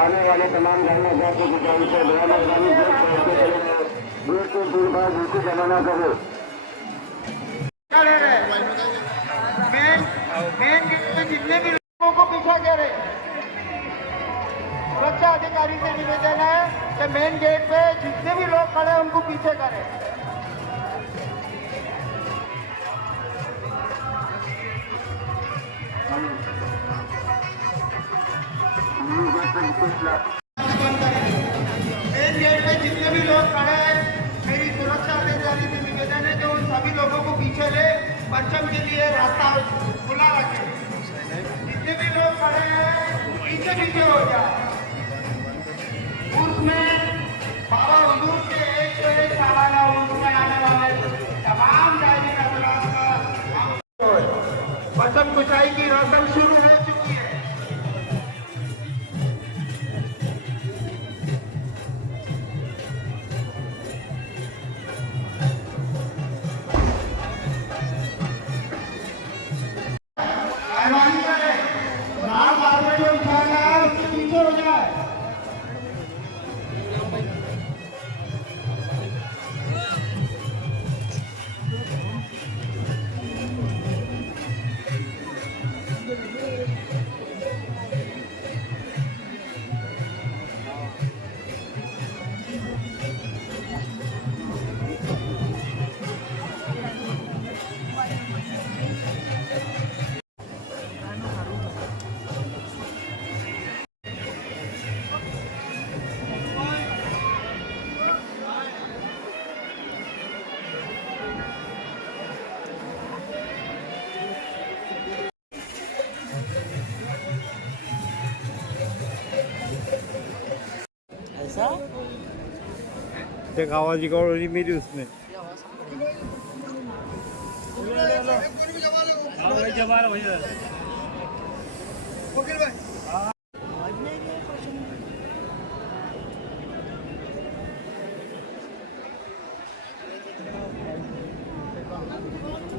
आने वाले तमाम धर्म जाति की जान से बिल्कुल दूरभाष बिल्कुल जमाना करो। मेन गेट पे जितने भी लोगों को पीछा करे, सुरक्षा अधिकारी से निवेदन है कि मेन गेट पे जितने भी लोग खड़े हैं उनको पीछे करें। मेन गेट पे जितने भी लोग खड़े हैं, मेरी सुरक्षा अधिकारी से निवेदन है कि उन सभी लोगों को पीछे ले, पंचम के लिए रास्ता खुला रखे। जितने भी लोग खड़े हैं पीछे पीछे हो जाए। उसमें बाबा हुजूर के एक से एक सालाना उर्स में आने वाले तमाम जायज़ अफराद का पंचम कुशाई की रस्म शुरू हो चुकी है। एक आवाज रिकॉर्ड मेरी उसमें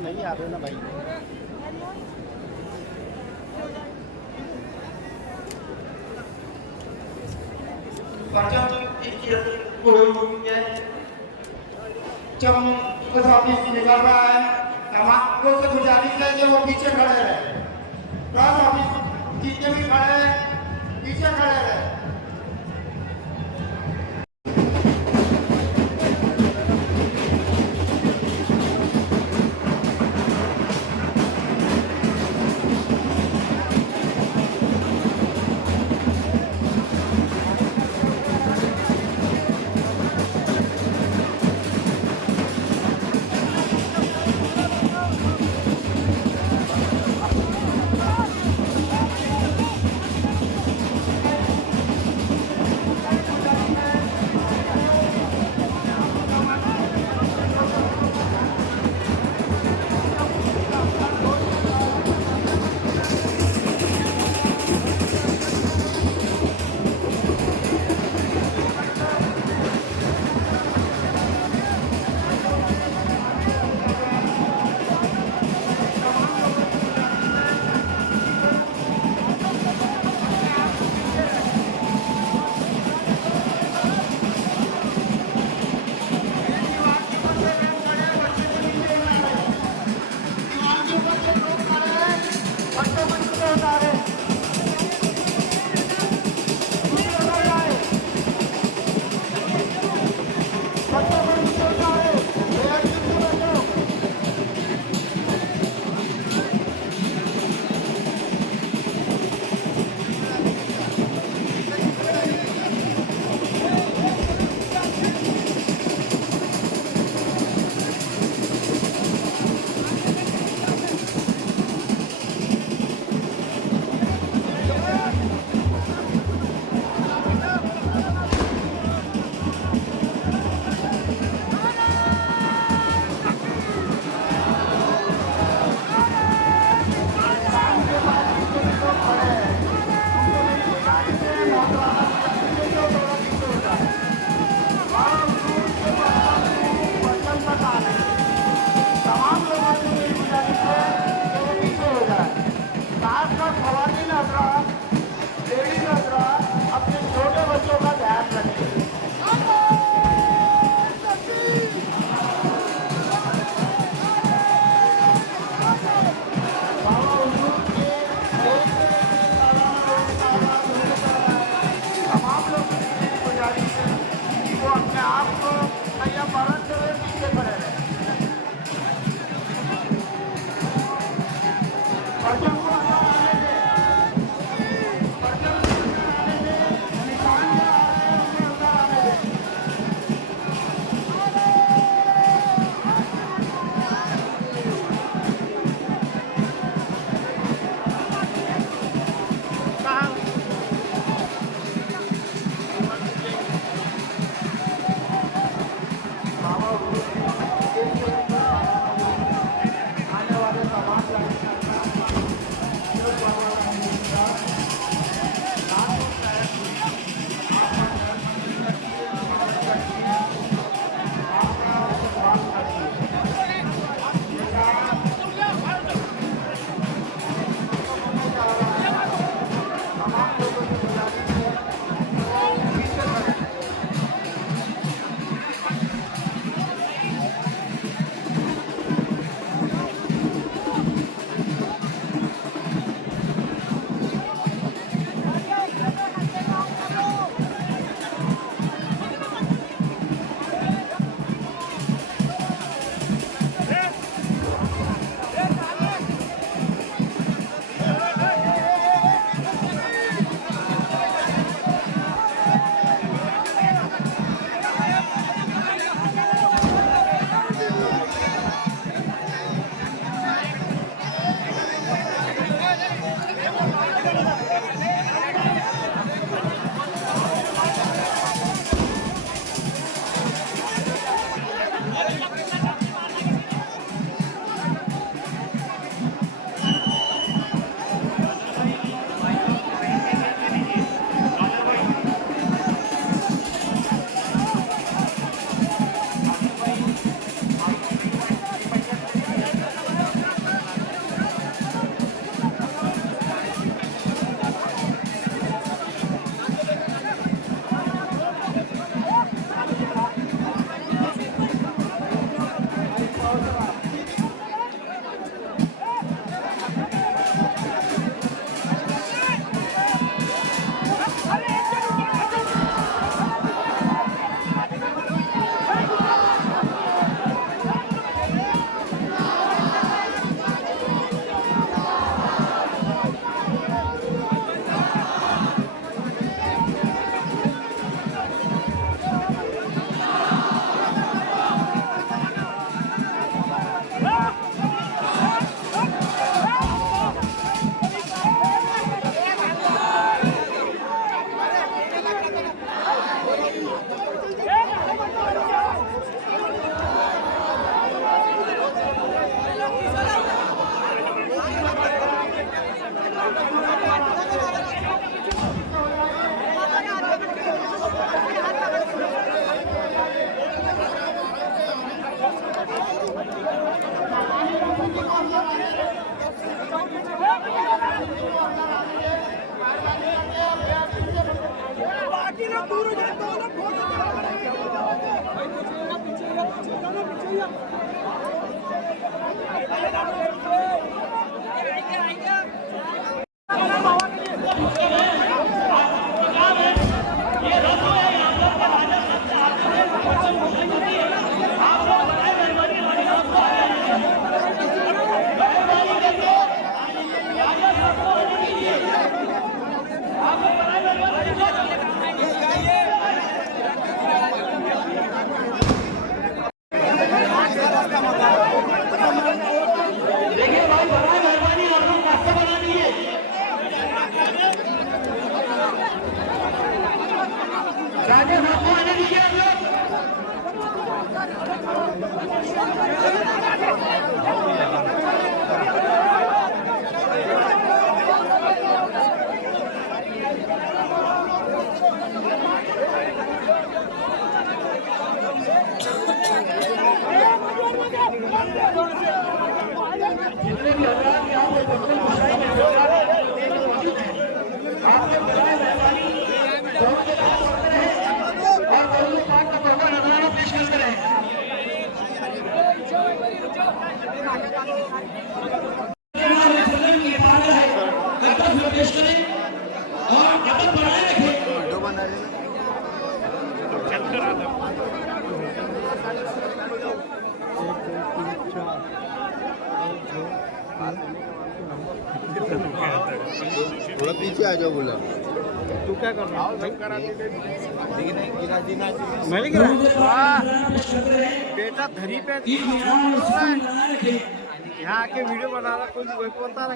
नहीं आ रहे ना भाई। जब उस ऑफिस से निकल रहा है, हम आपको से गुजारिश है कि वो पीछे खड़े रहे। बस ऑफिस जितने भी खड़े हैं पीछे खड़े रहे। परचम को अंदर आने दे, परचम को अंदर आने दे, निशान जो आ रहे हैं उन्हें अंदर आने दे। आने वाले तमाम जितने भी हजरात यहाँ पे दर्शन भाषाई में हो रहा है आप लोग बड़े मेहरबानी बहुत के साथ पढ़ते हैं थोड़ा पीछे आ जाओ बोला। तू क्या कर रहा है? मैं नहीं गिरा। बेटा धरी पे यहाँ आके वीडियो बना रहा, कोई बता रहा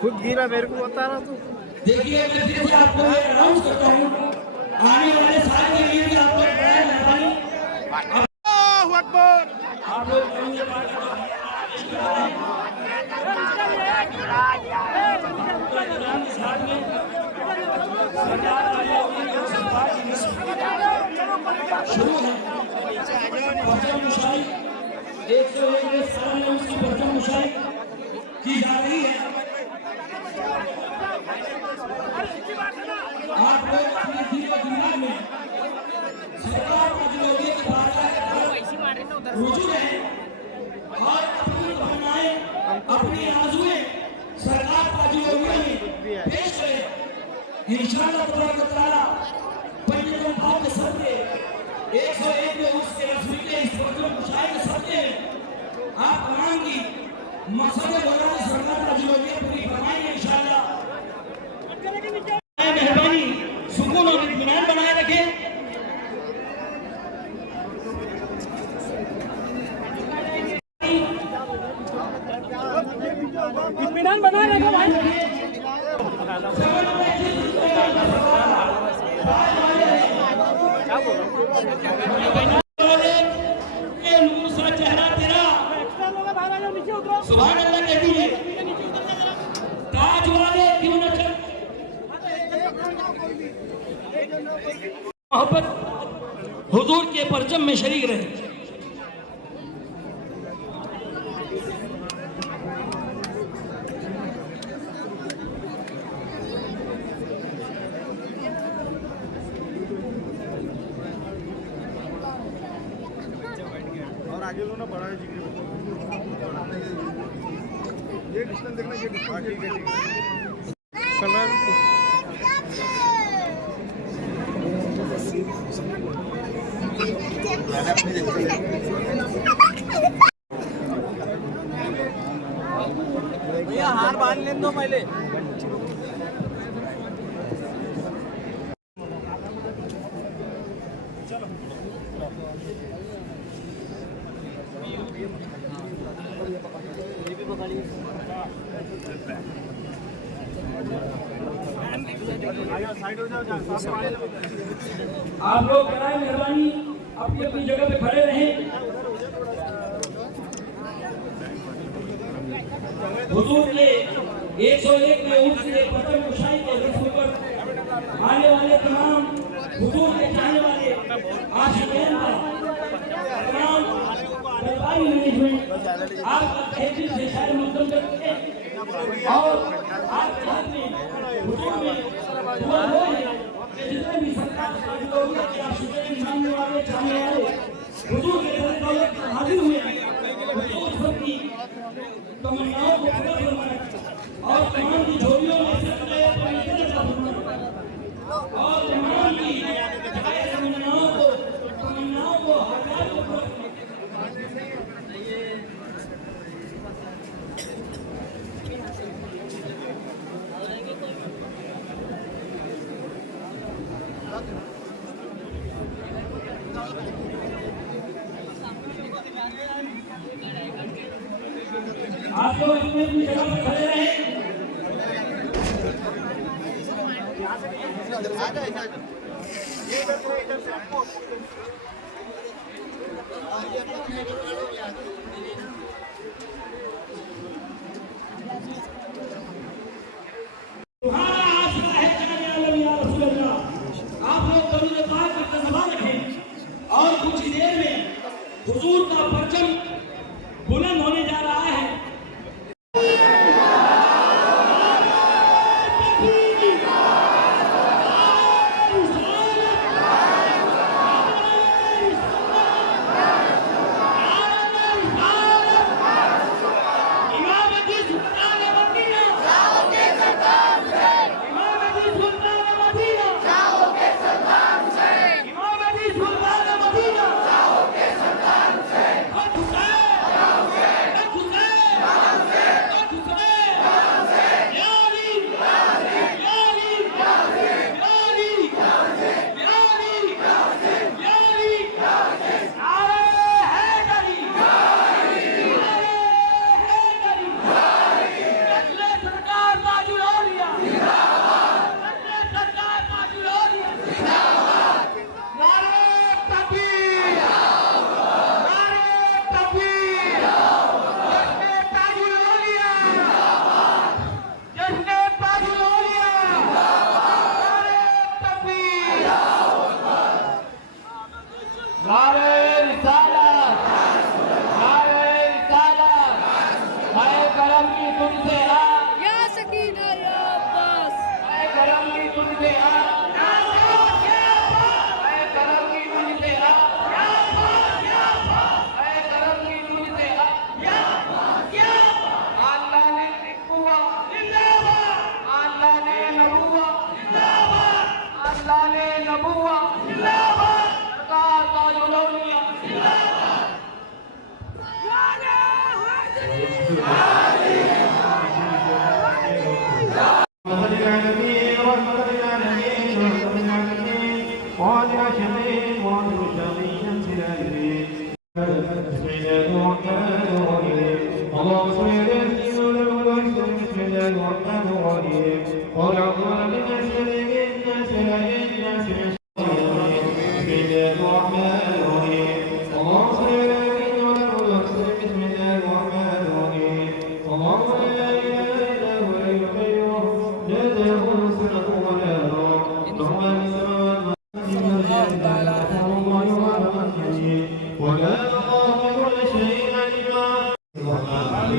खुद गिरा, मेरे को बता रहा तू। देखिए मैं फिर से आपको अनाउंस करता हूँ आने वाले साल के लिए भी आपको बड़ा मेहरबानी आप लोग शुरू है परचम मुशाई 101 साल में उसकी परचम मुशाई की जा रही है। आप लोग अपने दिल और दिमाग में सरकार की योगी की भाषा रुचि रहे और अपनी भावनाएं अपनी आरज़ुएं सरकार का योगी में पेश करें। इंशाअल्लाह ताला पंजों भाव के सत्य 101 में उसके रसूल के इस वक्त मुशाहिद के सत्य आप तमाम की मकसद वगैरह सरकार का योगी पूरी फरमाएंगे इंशाअल्लाह। मेहरबानी सुकून और इत्मीनान बनाए रखें। इत्मीनान बनाए रखें भाई। चेहरा तेरा सुभान अल्लाह कह दीजिए। ताज वाले क्यों न चल मोहब्बत हुजूर के परचम में शरीक रहे। और आगे लो ना, बड़ा है जिक्र। ये डिस्टेंस देखना, ये डिस्टेंस। ठीक है, ठीक है। कलर भैया हार बांध लेने दो पहले। आप लोग कराए मेहरबानी अपनी अपनी जगह पे खड़े रहें। हुजूर के 101 में उर्स के परचम कुशाई के रस्म पर आने वाले तमाम हुजूर के चाहने वाले आशिकीन का तमाम दरबारी मैनेजमेंट आपका तहजीब से शायर मुकदम करते हैं और आपके हाथ में हुजूर में दुआ हो है कि जितने भी सरकार के लोग हैं आशिकीन मानने वाले चाहने वाले हुजूर के दरबार में हाजिर हुए हैं, हुजूर सबकी तमन्नाओं को पूरा फरमाए और तमाम की झोलियों में से और तमाम की तमन्नाओं को हकार को पूरा आप लोग अपनी अपनी जगह पर खड़े रहें। तुम्हारा आसरा है जाने आलम या रसूल अल्लाह। आप लोग दरूद पाक पर तसल्ली रखें और कुछ ही देर में हुजूर का परचम बुलंद होने जा रहा है। तुझ से आ या सकीना या अब्बास ऐ करम की तुझ से आ या अब्बास या अब्बास ऐ करम की तुझ से आ या अब्बास या अब्बास ऐ करम की तुझ से आ या अब्बास या अब्बास अल्लाह ने निकुआ जिंदाबाद अल्लाह ने नबुवा जिंदाबाद अल्लाह ने नबुवा जिंदाबाद सरकार ताजुल औलिया जिंदाबाद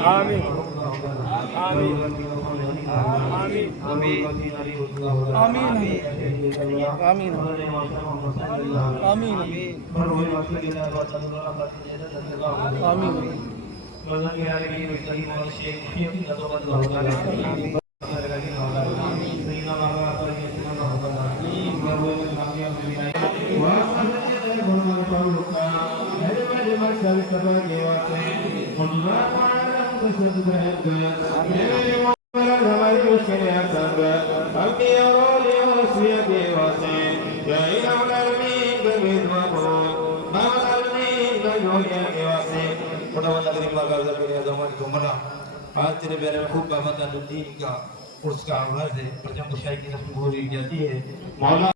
आमीन आमीन आमीन आमीन आमीन आमीन आज तेरे प्यारे महबूब का मददुद्दीन का उसका आवाज है प्रचंड शाही की रस्म पूरी जाती है मौला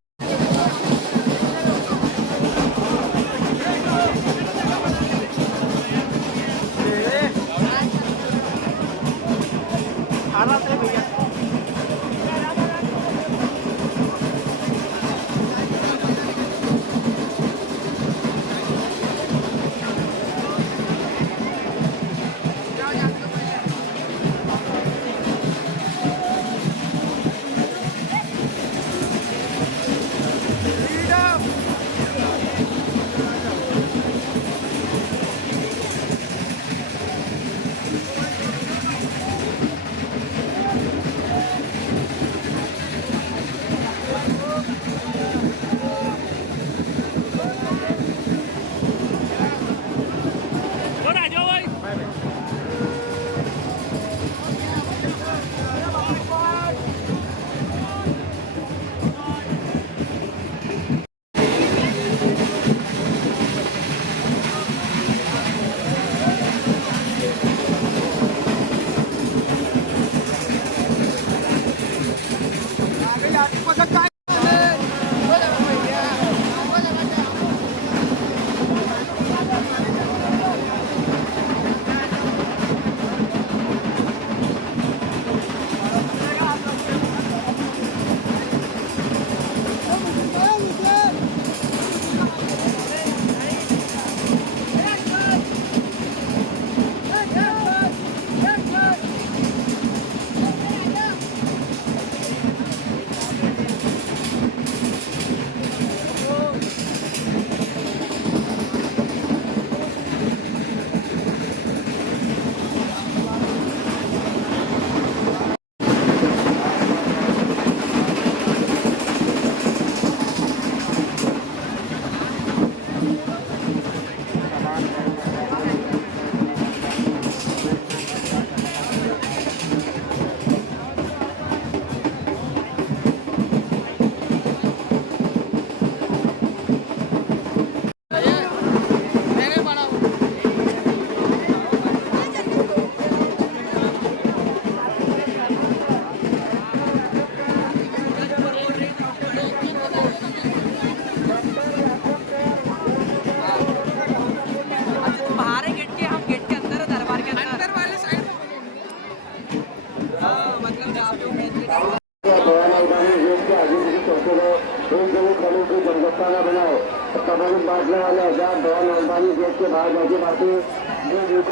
बांटने वाले 1000 दवा नौबानी गेट के बाहर जाके बातें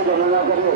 जमाना करे